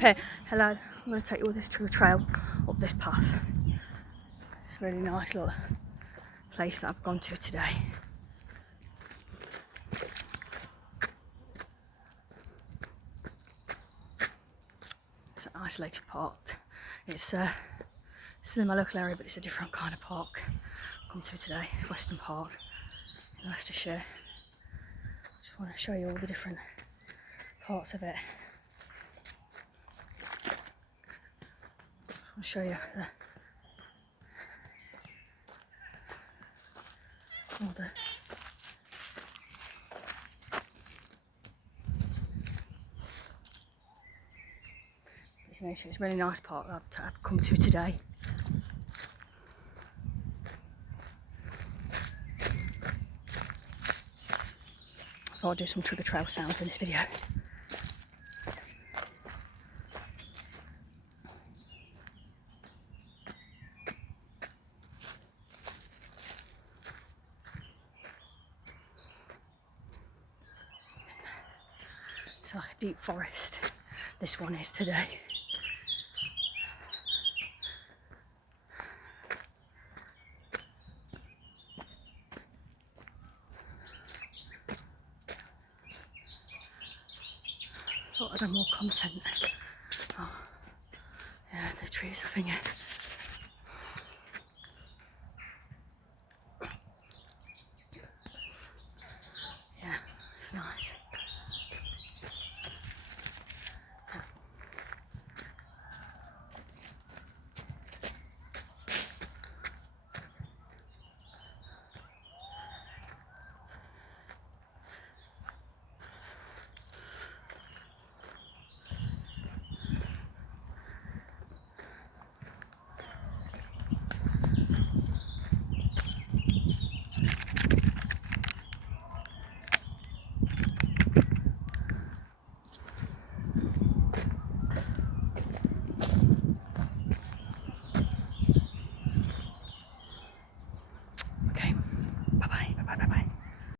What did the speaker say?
here. Hello, I'm going to take you all this to a trail up this path. It's a really nice little place that I've gone to today. It's an isolated park. It's still in my local area, but it's a different kind of park I've come to today. It's Western Park in Leicestershire. Just want to show you all the different parts of it. Just want to show you all the it's a really nice park that I've come to today. I thought I'd do some trigger trail sounds in this video. It's like a deep forest, this one is today. Thought I'd have more content. Oh, yeah, the trees, I think